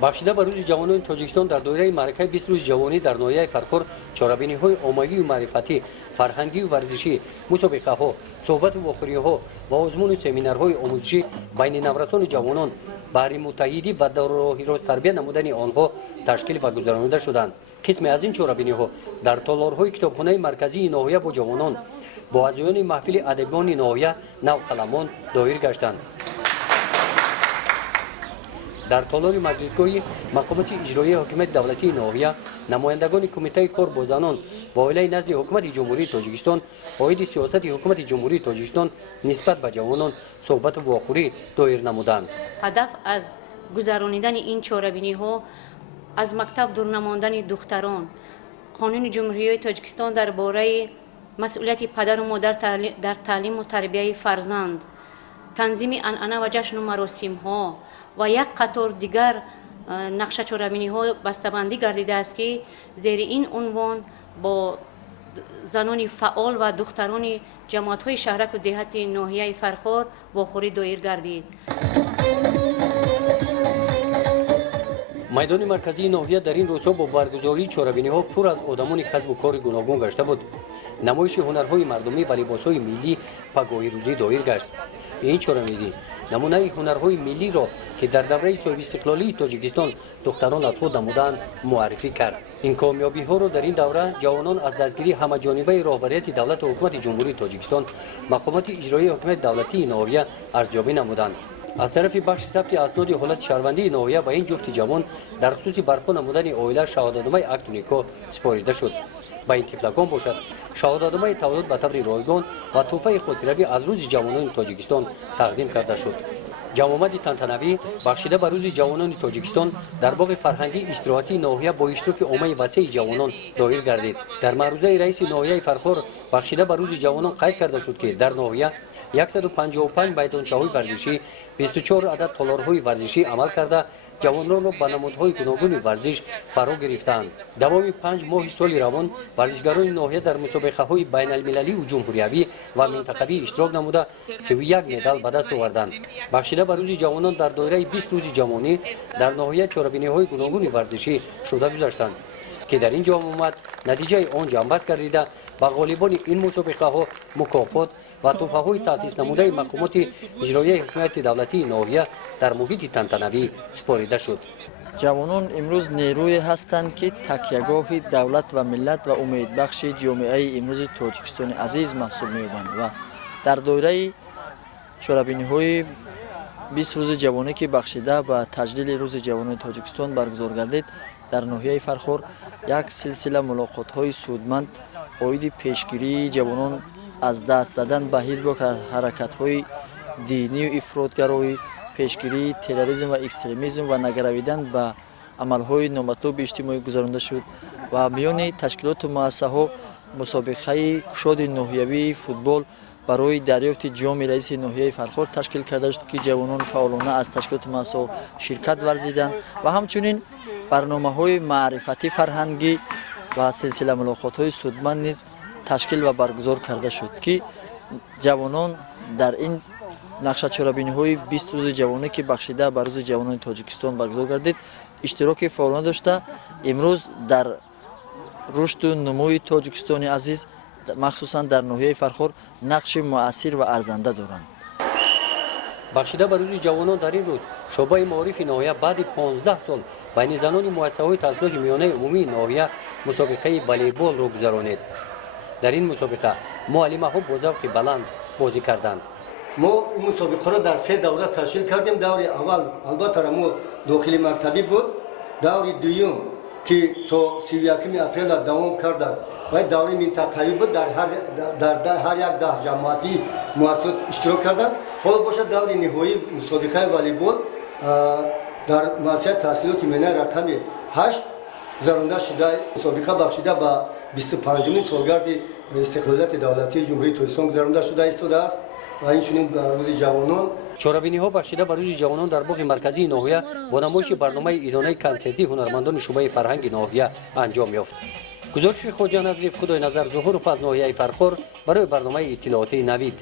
бахшида ба рӯзи ҷавонони тоҷикистон дар доираи маъракаи 20 рӯзи ҷавонӣ дар ноҳияи фархор чорабиниҳои оммавию маърифатӣ, фарҳангию варзишӣ, мусобиқаҳо, суҳбату вохӯриҳо ва озмуну семинарҳои омӯзишӣ байни наврасони ҷавонон баҳри муттаҳидӣ ва дар роҳи рост тарбия намудани онҳо ташкил ва гузаронида шуданд. қисме аз ин чорабиниҳо дар толорҳои китобхонаи марказии ноҳия бо ҷавонон бо аъзоёни маҳфили адибони ноҳия навқаламон доир гаштанд. дар толори маҷлисгоҳи мақомоти иҷроии ҳокимияти давлатии ноҳия намояндагони кумитаи кор бо занон ва оилаи назди ҳукумати ҷумҳурии тоҷикистон оиди сиёсати ҳукумати ҷумҳурии тоҷикистон нисбат ба ҷавонон суҳбату вохӯрӣ доир намуданд. ҳадаф аз гузаронидани ин чорабиниҳо аз мактаб дур намондани духтарон, қонуни ҷумҳурии тоҷикистон дар бораи масъулияти падару модар дар таълиму тарбияи фарзанд, танзими анъана ва ҷашну маросимҳо ва як қатор дигар нақша чорабиниҳо бастабандӣ гардидааст, ки зери ин унвон бо занони фаъол ва духтарони ҷамоатҳои шаҳраку деҳати ноҳияи фархор вохӯрӣ доир гардид. майдони марказии ноҳия дар ин рӯзҳо бо баргузории чорабиниҳо пур аз одамони касбу кори гуногун гашта буд. намоиши ҳунарҳои мардумӣ ва либосҳои миллӣ пагоҳи рӯзӣ доир гашт. ин чорабинӣ намунаи ҳунарҳои миллиро ки дар давраи соҳибистиқлолии тоҷикистон духтарон аз худ намуданд муаррифӣ кард. ин комёбиҳоро дар ин давра ҷавонон аз дастгирии ҳамаҷонибаи роҳбарияти давлату ҳукумати ҷумҳурии тоҷикистон мақомоти иҷроии ҳокимияти давлатии ноҳия арзёбӣ намуданд. аз тарафи бахши сабти асноди ҳолати шаҳрвандии ноҳия ба ин ҷуфти ҷавон дар хусуси барпо намудани оила шаҳодатномаи акту никоҳ супорида шуд. ба ин тифлакон бошад шаҳодатномаи таваллуд ба таври ройгон ва тӯҳфаи хотиравӣ аз рӯзи ҷавонони тоҷикистон тақдим карда шуд. ҷамомади тантанавӣ бахшида ба рӯзи ҷавонони тоҷикистон дар боғи фарҳангии истироҳатии ноҳия бо иштироки оммаи васеи ҷавонон доир гардид. дар маърузаи раиси ноҳияи фархор бахшида ба рӯзи ҷавонон қайд карда шуд, ки дар ноҳия 155 майдончаҳои варзишӣ, 24 адад толорҳои варзишӣ амал карда ҷавононро ба намудҳои гуногуни варзиш фаро гирифтаанд. давоми 5 моҳи соли равон варзишгарони ноҳия дар мусобиқаҳои байналмилалию ҷумҳуриявӣ ва минтақавӣ иштирок намуда 31 медал ба даст оварданд. бахшида ба рӯзи ҷавонон дар доираи 20 рӯзи ҷавонӣ дар ноҳия чорабиниҳои гуногуни варзишӣ шуда гузаштанд, ки дар ин ҷо омад натиҷаи он ҷамъбаст гардида ба ғолибони ин мусобиқаҳо мукофот ва тӯҳфаҳои таъсиснамудаи мақомоти иҷроияи ҳукумияти давлатии ноҳия дар муҳити тантанавӣ супорида шуд. ҷавонон имрӯз нерӯе ҳастанд, ки такягоҳи давлат ва миллат ва умедбахши ҷомеаи имрӯзи тоҷикистони азиз маҳсуб меёбанд ва дар доираи чорабиниҳои 20 рӯзи ҷавонӣ, ки бахшида ба таҷлили рӯзи ҷавонони тоҷикистон баргузор гардид, дар ноҳияи фархор як силсила мулоқотҳои судманд оиди пешгирии ҷавонон аз даст задан ба ҳизбу ҳаракатҳои динию ифротгароӣ, пешгирии терроризм ва экстремизм ва нагаравидан ба амалҳои номатлуби иҷтимоӣ гузаронида шуд ва миёни ташкилоту муассисаҳо мусобиқаи кушоди ноҳиявии футбол барои дарёфти ҷоми раиси ноҳияи фархор ташкил карда шуд, ки ҷавонон фаъолона аз ташкилоту муассисаҳо ширкат варзиданд ва ҳамчунин барномаҳои маърифатӣ фарҳангӣ ва силсила мулоқотҳои судманд низ ташкил ва баргузор карда шуд, ки ҷавонон дар ин нақшачорабиниҳои 20 рӯзи ҷавонӣ, ки бахшида ба рӯзи ҷавонони тоҷикистон баргузор гардид, иштироки фаъолона дошта имрӯз дар рушду нумӯи тоҷикистони азиз махсусан дар ноҳияи фархор нақши муассир ва арзанда доранд. бахшида ба рӯзи ҷавонон дар ин рӯз шӯъбаи маорифи ноҳия баъди 15 сол байни занони муассисаҳои таҳсилоти миёнаи умумии ноҳия мусобиқаи волейболро гузаронид. дар ин мусобиқа муаллимаҳо бо завқи баланд бозӣ карданд. мо ин мусобиқаро дар 3 давра ташкил кардем. даври аввал албатта мо дохили мактабӣ буд, даври дуюм ки то 31 апрел давом карда ва даври минтақавӣ буд, дар ҳар як 10 ҷамоатӣ муассисот иштирок карданд. ҳоло бошад даври ниҳоии мусобиқаи волейбол дар муассисаи таҳсилоти миёнаи рақами 8 гузаронида шуда мусобиқа бахшида ба 25 солгарди истиқлолияти давлатии ҷумҳурии тоҷикистон гузаронида шуда истодааст ва инчунин ба рӯзи ҷавонон чорабиниҳо бахшида ба рӯзи ҷавонон дар боғи марказии ноҳия бо намоиши барномаи идонаи консертии ҳунармандони шӯъбаи фарҳанги ноҳия анҷом ёфт. гузориши хоҷа назриф, худои назар Зуҳуров аз ноҳияи фархор барои барномаи иттилоотии Навид.